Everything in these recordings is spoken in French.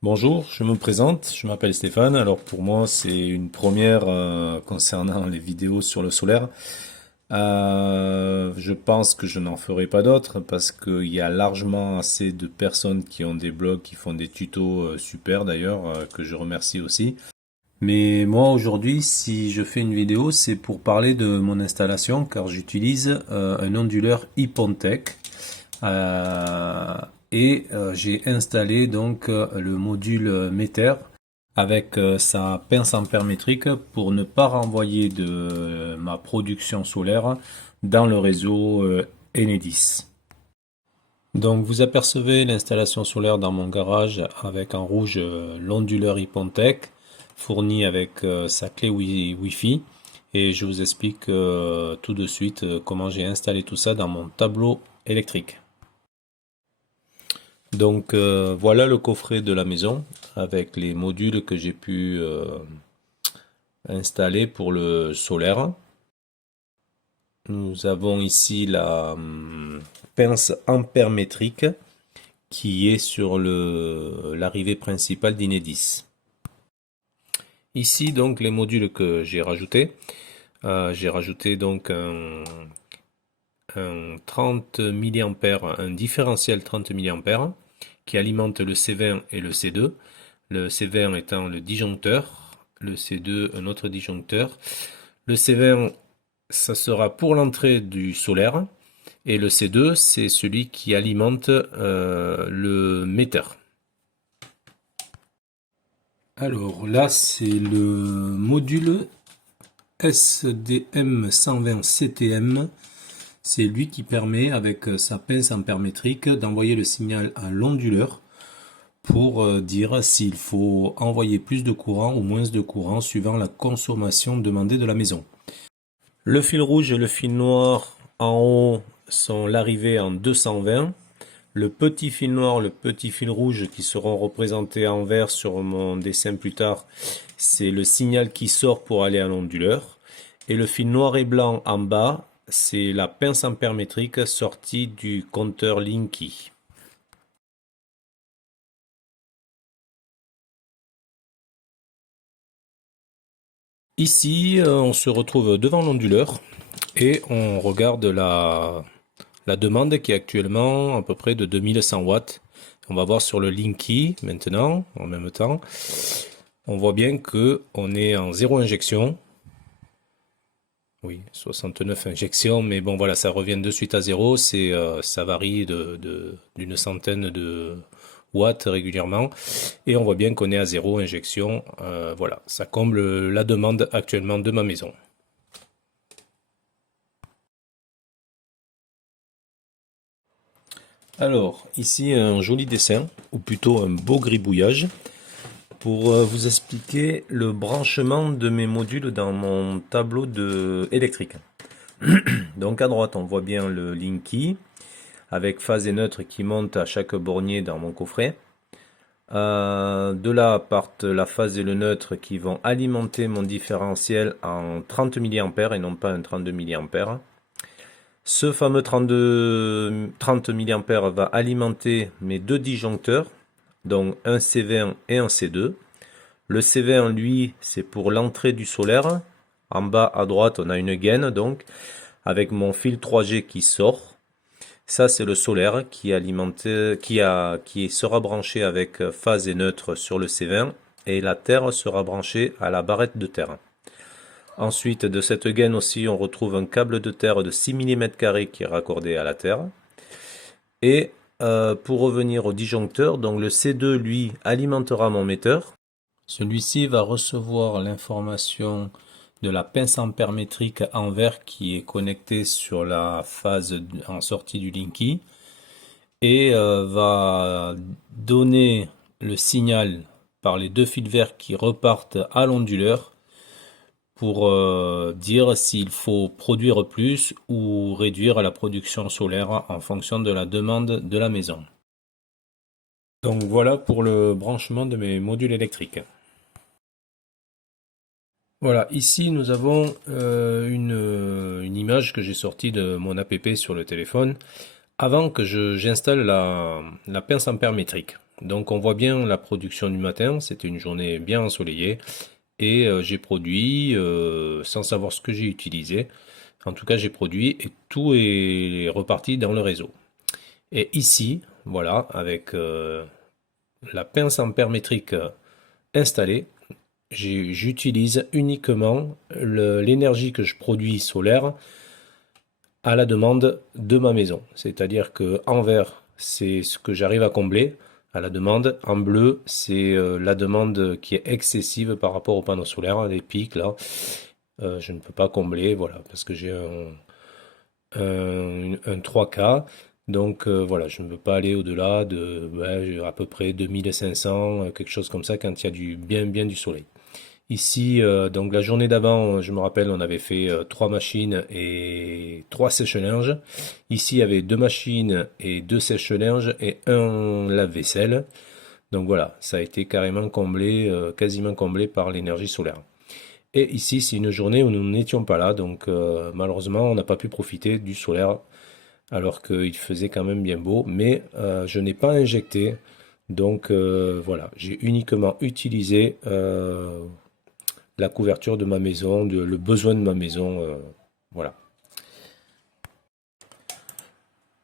Bonjour, je me présente, je m'appelle Stéphane. Alors pour moi, c'est une première concernant les vidéos sur le solaire. Je pense que je n'en ferai pas d'autres parce qu'il y a largement assez de personnes qui ont des blogs, qui font des tutos super d'ailleurs, que je remercie aussi. Mais moi aujourd'hui, si je fais une vidéo, c'est pour parler de mon installation car j'utilise un onduleur Ipontech. J'ai installé donc le module Meter avec sa pince ampère-métrique pour ne pas renvoyer de ma production solaire dans le réseau Enedis. Donc vous apercevez l'installation solaire dans mon garage avec en rouge l'onduleur Ipontech fourni avec sa clé Wi-Fi et je vous explique tout de suite comment j'ai installé tout ça dans mon tableau électrique. Donc voilà le coffret de la maison avec les modules que j'ai pu installer pour le solaire. Nous avons ici la pince ampère métrique qui est sur l'arrivée principale d'Inedis. Ici donc les modules que j'ai rajoutés. J'ai rajouté donc un 30 mA, un différentiel 30 mA qui alimente le C20 et le C2. Le C20 étant le disjoncteur, le C2 un autre disjoncteur. Le C20, ça sera pour l'entrée du solaire et le C2, c'est celui qui alimente le metteur. Alors là, c'est le module SDM 120 CTM. C'est lui qui permet, avec sa pince ampère-métrique, d'envoyer le signal à l'onduleur pour dire s'il faut envoyer plus de courant ou moins de courant suivant la consommation demandée de la maison. Le fil rouge et le fil noir en haut sont l'arrivée en 220. Le petit fil noir, le petit fil rouge qui seront représentés en vert sur mon dessin plus tard, c'est le signal qui sort pour aller à l'onduleur. Et le fil noir et blanc en bas, c'est la pince ampère métrique sortie du compteur Linky. Ici, on se retrouve devant l'onduleur et on regarde la demande qui est actuellement à peu près de 2100 watts. On va voir sur le Linky maintenant, en même temps. On voit bien que on est en 0 injection. Oui, 69 injections, mais bon voilà, ça revient de suite à 0. Ça varie d'une centaine de watts régulièrement. Et on voit bien qu'on est à 0 injection. Voilà, ça comble la demande actuellement de ma maison. Alors, ici un joli dessin, ou plutôt un beau gribouillage, pour vous expliquer le branchement de mes modules dans mon tableau électrique. Donc à droite, on voit bien le Linky, avec phase et neutre qui monte à chaque bornier dans mon coffret. De là partent la phase et le neutre qui vont alimenter mon différentiel en 30 mA et non pas un 32 mA. Ce fameux 30 mA va alimenter mes deux disjoncteurs, donc un C20 et un C2. Le C20, lui, c'est pour l'entrée du solaire. En bas à droite, on a une gaine, donc, avec mon fil 3G qui sort. Ça, c'est le solaire qui sera branché avec phase et neutre sur le C20 et la terre sera branchée à la barrette de terre. Ensuite, de cette gaine aussi, on retrouve un câble de terre de 6 mm² qui est raccordé à la terre. Et pour revenir au disjoncteur, donc le C2, lui, alimentera mon metteur. Celui-ci va recevoir l'information de la pince ampère métrique en vert qui est connectée sur la phase en sortie du Linky et va donner le signal par les deux fils verts qui repartent à l'onduleur pour dire s'il faut produire plus ou réduire la production solaire en fonction de la demande de la maison. Donc voilà pour le branchement de mes modules électriques. Voilà, ici nous avons une image que j'ai sortie de mon app sur le téléphone avant que j'installe la pince ampère métrique. Donc on voit bien la production du matin, c'était une journée bien ensoleillée et j'ai produit sans savoir ce que j'ai utilisé. En tout cas, j'ai produit et tout est reparti dans le réseau. Et ici, voilà, avec la pince ampère-métrique installée, j'utilise uniquement l'énergie que je produis solaire à la demande de ma maison. C'est-à-dire que en vert, c'est ce que j'arrive à combler à la demande. En bleu, c'est la demande qui est excessive par rapport aux panneaux solaires, les pics là. Je ne peux pas combler, voilà, parce que j'ai un 3K. Donc voilà, je ne veux pas aller au-delà de à peu près 2500, quelque chose comme ça, quand il y a bien du soleil. Ici, donc la journée d'avant, je me rappelle, on avait fait 3 machines et 3 sèche-linges. Ici, il y avait 2 machines et 2 sèche-linges et un lave-vaisselle. Donc voilà, ça a été carrément comblé, quasiment comblé par l'énergie solaire. Et ici, c'est une journée où nous n'étions pas là, donc malheureusement, on n'a pas pu profiter du solaire, alors qu'il faisait quand même bien beau, mais je n'ai pas injecté, donc voilà, j'ai uniquement utilisé la couverture de ma maison, le besoin de ma maison, voilà.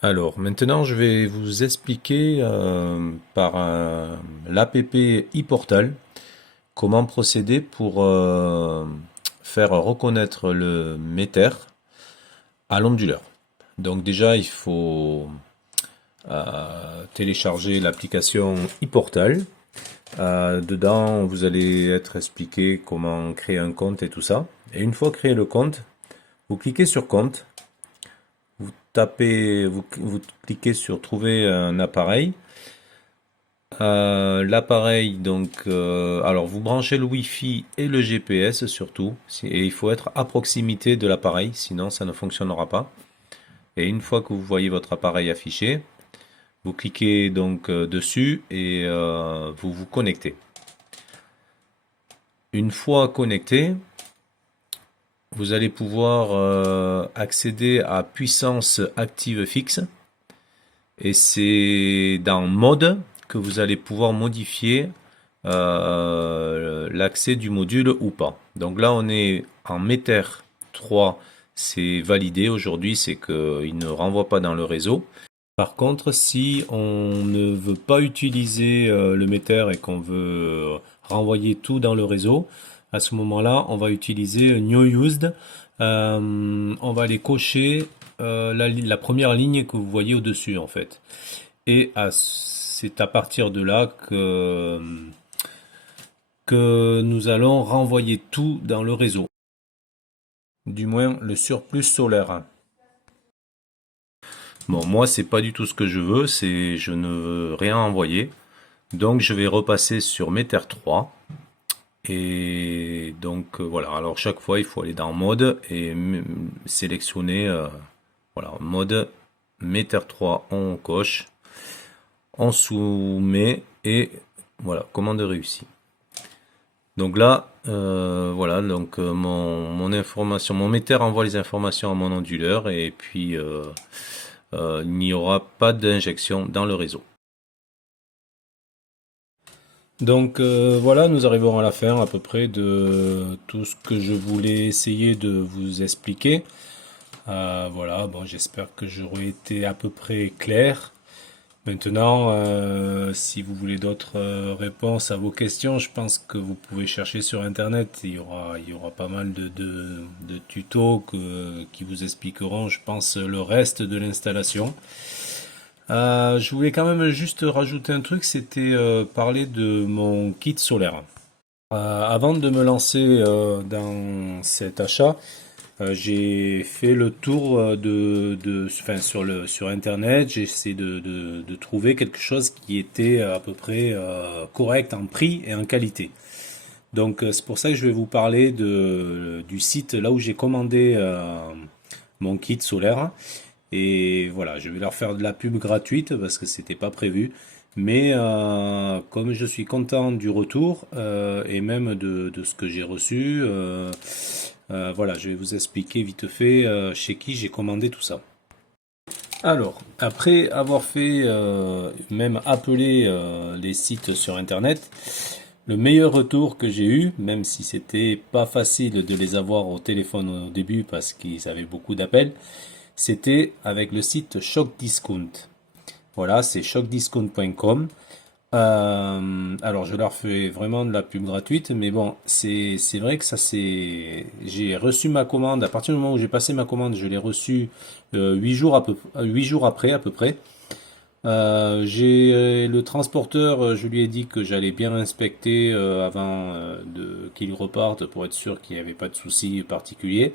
Alors maintenant, je vais vous expliquer par l'app iPortal comment procéder pour faire reconnaître le meter à l'onduleur. Donc déjà, il faut télécharger l'application iPortal. Dedans, vous allez être expliqué comment créer un compte et tout ça. Et une fois créé le compte, vous cliquez sur compte, vous cliquez sur trouver un appareil. L'appareil, donc, alors vous branchez le Wi-Fi et le GPS surtout, et il faut être à proximité de l'appareil, sinon ça ne fonctionnera pas. Et une fois que vous voyez votre appareil affiché, vous cliquez donc dessus et vous vous connectez. Une fois connecté, vous allez pouvoir accéder à puissance active fixe et c'est dans mode que vous allez pouvoir modifier l'accès du module ou pas. Donc là on est en Meter 3, c'est validé aujourd'hui, c'est qu'il ne renvoie pas dans le réseau. Par contre, si on ne veut pas utiliser le Meter et qu'on veut renvoyer tout dans le réseau, à ce moment-là, on va utiliser New Used. On va aller cocher la première ligne que vous voyez au-dessus, en fait. Et c'est à partir de là que nous allons renvoyer tout dans le réseau. Du moins, le surplus solaire. Bon, moi, c'est pas du tout ce que je veux, je ne veux rien envoyer. Donc, je vais repasser sur Meter 3. Et donc, voilà. Alors, chaque fois, il faut aller dans mode et sélectionner, voilà, mode Meter 3, on coche, on soumet et voilà, commande réussie. Donc là, voilà, donc mon information, mon Meter envoie les informations à mon onduleur et puis il n'y aura pas d'injection dans le réseau. Donc voilà, nous arrivons à la fin à peu près de tout ce que je voulais essayer de vous expliquer. Voilà, bon, j'espère que j'aurai été à peu près clair. Maintenant, si vous voulez d'autres réponses à vos questions, je pense que vous pouvez chercher sur Internet. Il y aura pas mal de tutos qui vous expliqueront, je pense, le reste de l'installation. Je voulais quand même juste rajouter un truc, c'était parler de mon kit solaire. Avant de me lancer dans cet achat, j'ai fait le tour enfin, sur Internet. J'ai essayé de trouver quelque chose qui était à peu près correct en prix et en qualité. Donc c'est pour ça que je vais vous parler du site là où j'ai commandé mon kit solaire. Et voilà, je vais leur faire de la pub gratuite parce que c'était pas prévu. Mais comme je suis content du retour et même de ce que j'ai reçu, voilà, je vais vous expliquer vite fait chez qui j'ai commandé tout ça. Alors, après avoir fait, même appelé les sites sur Internet, le meilleur retour que j'ai eu, même si c'était pas facile de les avoir au téléphone au début parce qu'ils avaient beaucoup d'appels, c'était avec le site Shock Discount. Voilà, c'est shockdiscount.com. Alors je leur fais vraiment de la pub gratuite, mais bon, c'est vrai que ça c'est, j'ai reçu ma commande à partir du moment où j'ai passé ma commande, je l'ai reçue 8 jours après à peu près. J'ai le transporteur, je lui ai dit que j'allais bien inspecter avant de qu'il reparte pour être sûr qu'il n'y avait pas de soucis particuliers.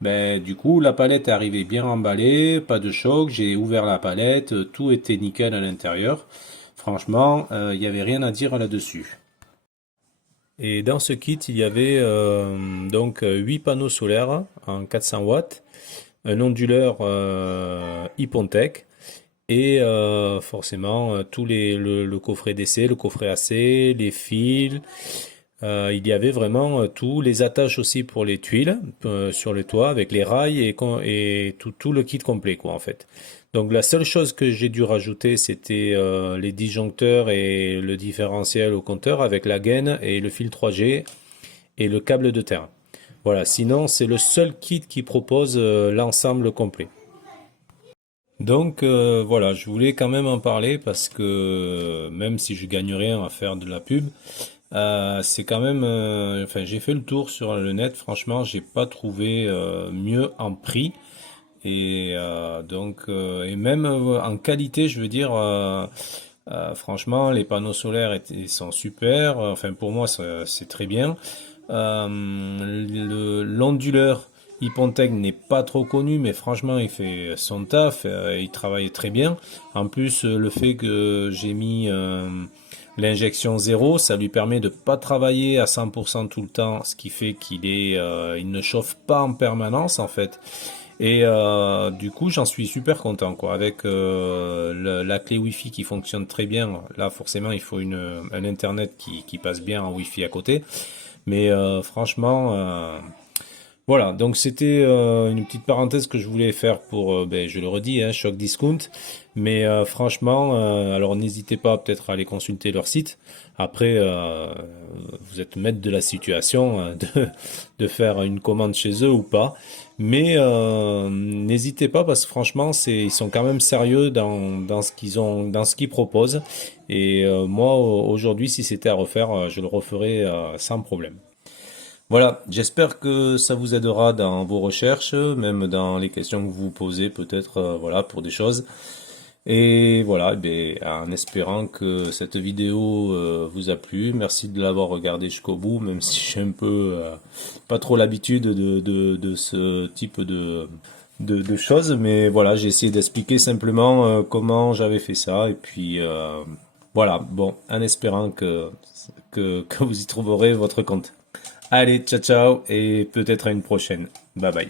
Ben, du coup, la palette est arrivée bien emballée, pas de choc, j'ai ouvert la palette, tout était nickel à l'intérieur. Franchement, il n'y avait rien à dire là-dessus. Et dans ce kit, il y avait donc 8 panneaux solaires en 400 watts, un onduleur Ipontec et forcément le coffret DC, le coffret AC, les fils. Il y avait vraiment tout, les attaches aussi pour les tuiles sur le toit avec les rails et tout le kit complet quoi en fait. Donc la seule chose que j'ai dû rajouter c'était les disjoncteurs et le différentiel au compteur avec la gaine et le fil 3G et le câble de terrain. Voilà, sinon c'est le seul kit qui propose l'ensemble complet. Donc voilà, je voulais quand même en parler parce que même si je gagne rien à faire de la pub, c'est quand même, enfin j'ai fait le tour sur le net, franchement j'ai pas trouvé mieux en prix et même en qualité, je veux dire, franchement les panneaux solaires sont super, enfin pour moi c'est très bien. L'onduleur Hypontec n'est pas trop connu, mais franchement, il fait son taf, il travaille très bien. En plus, le fait que j'ai mis l'injection zéro, ça lui permet de pas travailler à 100% tout le temps, ce qui fait il ne chauffe pas en permanence en fait. Et du coup, j'en suis super content quoi. Avec la clé Wi-Fi qui fonctionne très bien. Là, forcément, il faut un internet qui passe bien en Wi-Fi à côté. Mais franchement, voilà. Donc c'était une petite parenthèse que je voulais faire pour, ben, je le redis, hein, Shock Discount. Mais franchement, alors n'hésitez pas peut-être à aller consulter leur site. Après, vous êtes maître de la situation, de faire une commande chez eux ou pas. Mais n'hésitez pas parce que franchement, ils sont quand même sérieux dans ce qu'ils ont, dans ce qu'ils proposent. Et moi, aujourd'hui, si c'était à refaire, je le referais sans problème. Voilà, j'espère que ça vous aidera dans vos recherches, même dans les questions que vous posez peut-être, voilà, pour des choses. Et voilà, ben, en espérant que cette vidéo vous a plu, merci de l'avoir regardé jusqu'au bout, même si j'ai un peu pas trop l'habitude de ce type de choses, mais voilà, j'ai essayé d'expliquer simplement comment j'avais fait ça, et puis voilà, bon, en espérant que vous y trouverez votre compte. Allez, ciao ciao, et peut-être à une prochaine. Bye bye.